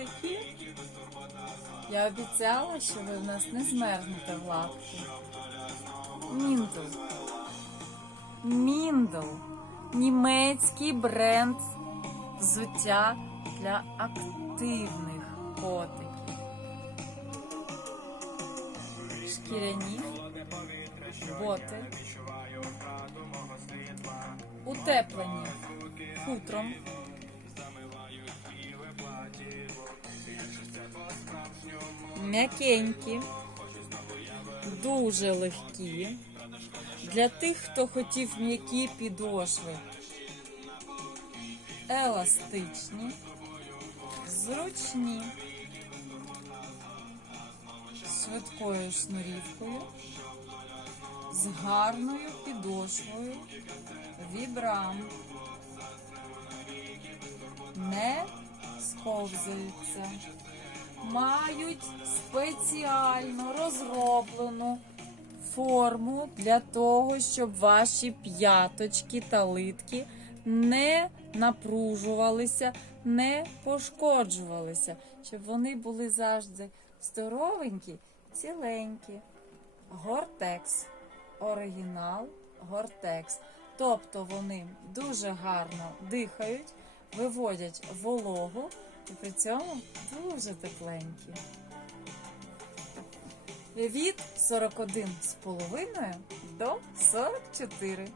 котики. Я обіцяла, що ви в нас не змерзнете в лапки. Міндл. Міндл. Німецький бренд взуття для активних котиків. Шкіряні боти. Утеплені хутром. М'якенькі, дуже легкі. Для тих, хто хотів м'які підошви. Еластичні, зручні, з швидкою шнурівкою, з гарною підошвою, вібрам, не сковзаються, мають спеціально розроблену форму для того, щоб ваші п'яточки та литки не напружувалися, не пошкоджувалися, щоб вони були завжди здоровенькі, ціленькі. Гортекс. Оригінал Гортекс. Тобто вони дуже гарно дихають, виводять вологу і при цьому дуже тепленькі. Від 41,5 до 44.